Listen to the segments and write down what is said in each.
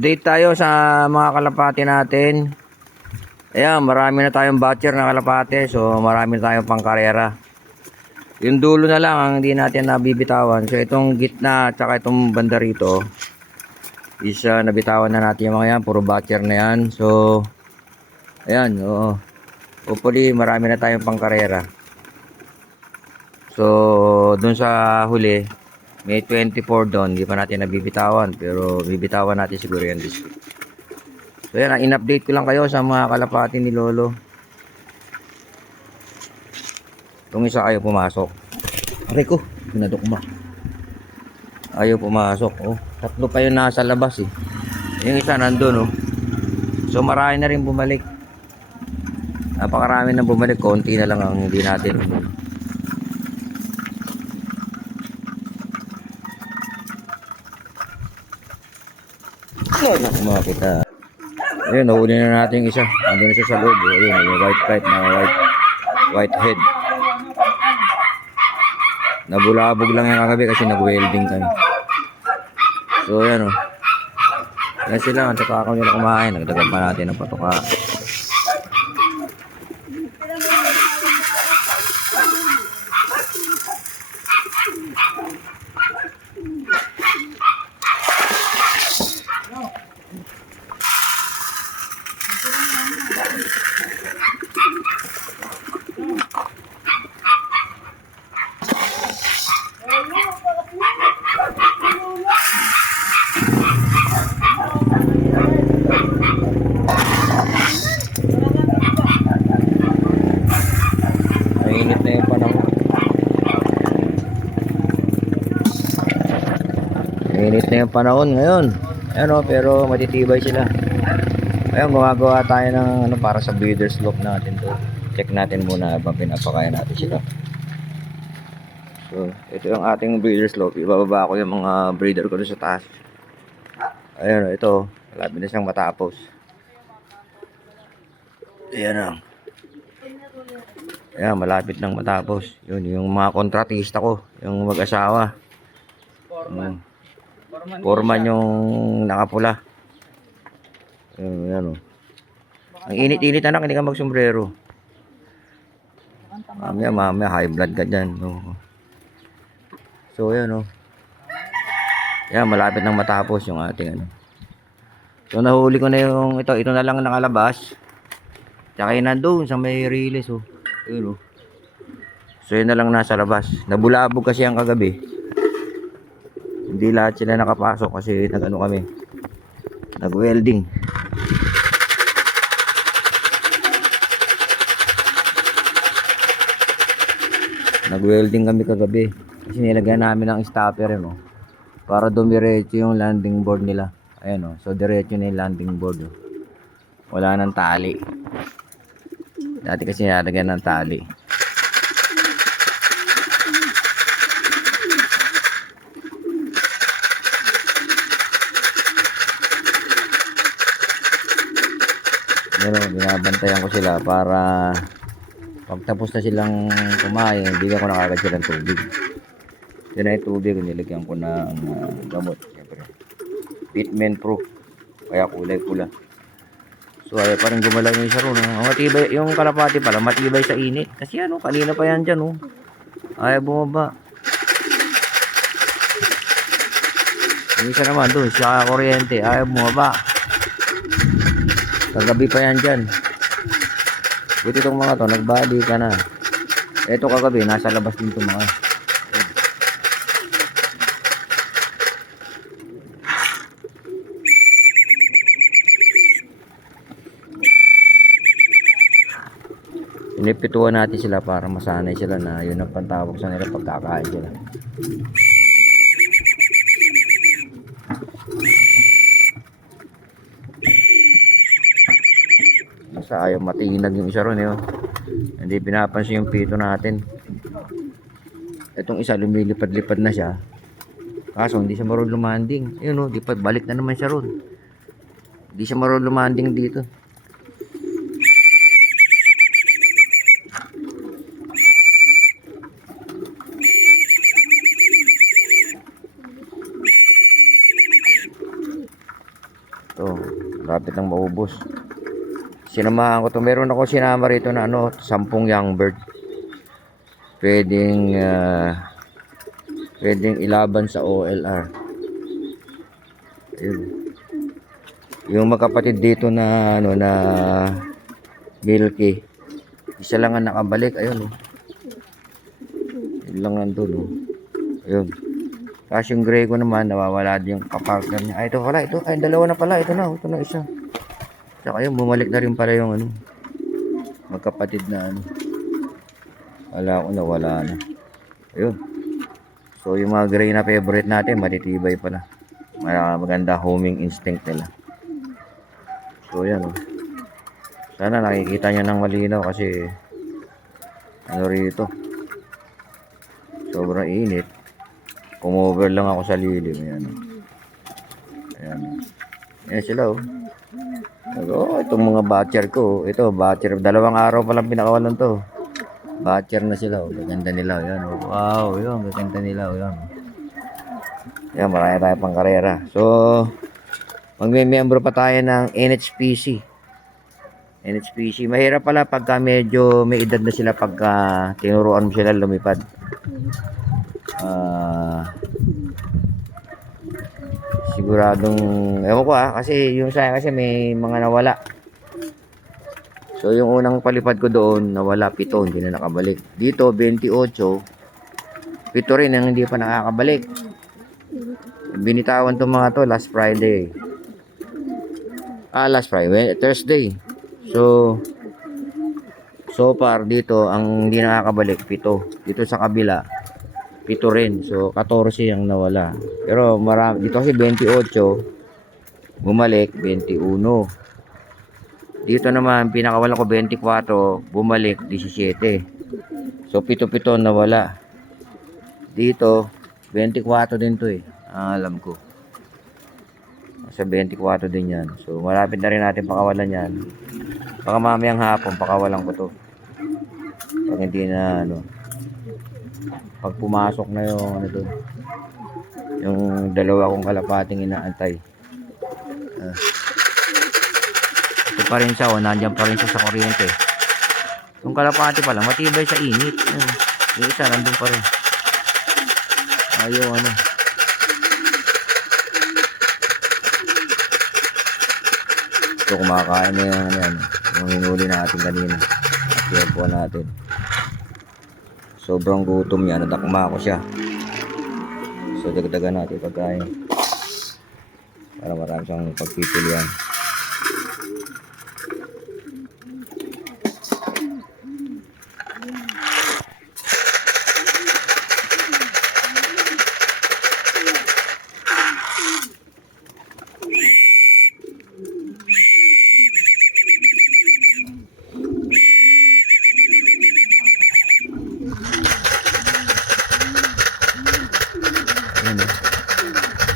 Update tayo sa mga kalapati natin. Ayan, marami na tayong batcher na kalapati. So, marami na tayong pangkarera. Yung dulo na lang ang hindi natin nabibitawan. So, itong gitna at saka itong banda rito is nabitawan na natin yung mga yan. Puro batcher na yan. So, ayan. Hopefully, marami na tayong pangkarera. So, dun sa huli, may 24 doon. Hindi pa natin nabibitawan. Pero, bibitawan natin siguro yan this week. So yan, in-update ko lang kayo sa mga kalapati ni Lolo. Itong isa ayaw pumasok. Aray ko, pinadukma. Ayaw pumasok. Oh, tatlo pa yun nasa labas eh. Yung isa nandun oh. So marami na rin bumalik. Napakarami na bumalik. Konti na lang ang hindi natin. Makita. Ayun, nahuli na natin isa. Andun na siya sa loob. Ayun, yung white na white head. Nabulabog lang yung kagabi kasi nag-welding kami. So, ayan o. Yan sila. Ang tatakaw nila kumain. Nagdagan pa natin ng patuka. Mainit na yung panahon. Mainit na yung panahon ngayon. Ayan o, pero matitibay sila. Ayun, gumagawa tayo ng para sa breeder slope natin to. Check natin muna habang pinapakain natin sila. So, ito yung ating breeder slope. Ibababa ko yung mga breeder ko doon sa taas. Ayun, ito. Malapit na siyang matapos. Ayan o. Ayan, malapit nang matapos. Yun, yung mga kontratista ko. Yung mag-asawa. Foreman yung nakapula. Ayan o. Ang init-init anak, hindi ka magsombrero. Mamaya high blood ka dyan. So ayan o. Ayan, malapit nang matapos yung ating ano. So nahuli ko na yung ito na lang nakalabas. Tsaka yun nandun sa may release o. Ayun o. So yun na lang nasa labas. Nabulabog kasi ang kagabi. Hindi lahat sila nakapasok kasi nag-ano kami. Nag-welding. Nag-welding kami kagabi. Kasi nilagyan namin ng stopper no. Para dumiretso yung landing board nila. Ayan o. So diretso na yung landing board o. Wala nang tali. Dati kasi nilagyan ng tali. Pero binabantayan ko sila para pagtapos na silang kumain, bigyan ko na kagad silang tubig. Yun na yung tubig, nilagyan ko ng gamot. Siyempre, fitment proof. Kaya kulay pula. So ayaw pa rin gumalaw yung isa ron. Matibay, yung kalapati pala, matibay sa init. Kasi ano, kanina pa yan dyan. Ayaw bumaba. Yung isa naman doon, sa kuryente, ayaw bumaba. Kagabi pa yan dyan. Buti itong mga to, nagbali ka na. Ito kagabi, nasa labas din itong mga. Pinipituan natin sila para masanay sila na yun ang pantawag sa nila pagkakain sila. Basta ayaw matinag yung isa ron Hindi pinapansin yung pito natin. Itong isa lumilipad-lipad na siya. Kaso hindi siya marunong lumanding. Yun balik na naman siya ron. Hindi siya marunong lumanding dito. Lapit nang maubos. Sinamahan ko to. Meron ako sinama rito na 10 young bird. Pwedeng ilaban sa OLR. Ayun. Yung magkapatid dito na na Milky. Isa lang ang nakabalik. Ayun Yun lang nandun Ayun. Kasi yung gray ko naman nawawala din yung kapartner niya. Ay, ito pala. Ito. Ay, dalawa na pala. Ito na isa. Tsaka yun, bumalik na rin pala yung magkapatid na wala ko na, wala na. Ayun. So, yung mga gray na favorite natin, matitibay pala. Maganda homing instinct nila. So, yan Sana nakikita nyo ng malinaw kasi rito. Sobrang init. Kumover lang ako sa lilim. Ayan. Ayan sila itong mga batcher ko. Ito, batcher. 2 araw pa lang pinakawalan to. Batcher na sila. Gaganda nila. Ayan. Wow, yun. Gaganda nila. Ayan. Ayan, marami tayo pang karera. So, magme-membro pa tayo ng NHPC. NHPC. Mahirap pala pagka medyo may edad na sila pagka tinuruan mo sila lumipad. Siguradong ewan ko kasi yung sa kasi may mga nawala. So yung unang palipad ko doon nawala 7, hindi na nakabalik. Dito 28, 7 rin ang hindi pa nakakabalik. Binitawan tong mga to last Friday. Last Friday, Thursday. So far dito ang hindi nakakabalik 7. Dito sa kabila 7 rin. So 14 ang nawala. Pero marami dito kasi 28 bumalik 21. Dito naman pinakawalan ko 24 bumalik 17. So 7 nawala. Dito 24 din to alam ko. Sa 24 din yan. So malapit na rin natin pakawalan yan. Baka mamayang hapon pakawalan ko to. Pag hindi na pag pumasok na yung doon. Yung 2 kong kalapating inaantay. Ito pa rin siya nandiyan pa rin siya sa kuryente. Yung kalapati pa lang matibay sa init. Yung isa nandun pa rin. Ayaw Ito kumakain na yan. Yung hinuli natin kanina. At yan po natin. Sobrang gutom yan. Natakma ko siya. So dagdagan natin pagkain. Para marami siyang pagpipilian.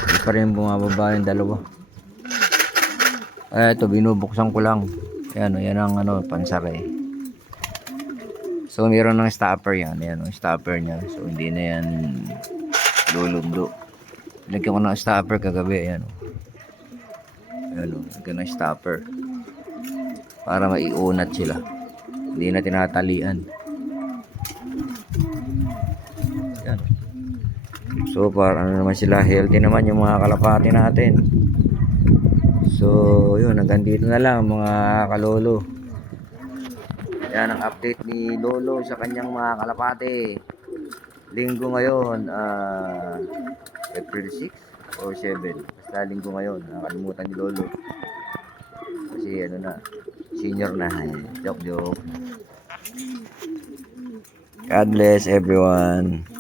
Hindi pa rin bumababa yung 2. Ito binubuksan ko lang. Yan ang pansare. So meron ng stopper yan. Yan ang stopper niya. So hindi na yan lulundo. Lagyan ko ng stopper kagabi. Ayan lagyan ng stopper para maiunat sila. Hindi na tinatalian. Yan. So far naman sila, healthy naman yung mga kalapati natin. So yun, hanggang dito na lang mga kalolo. Yan ang update ni Lolo sa kanyang mga kalapati. Linggo ngayon, April 6 or 7. Basta linggo ngayon, nakalimutan ni Lolo. Kasi senior na. Joke. God bless everyone.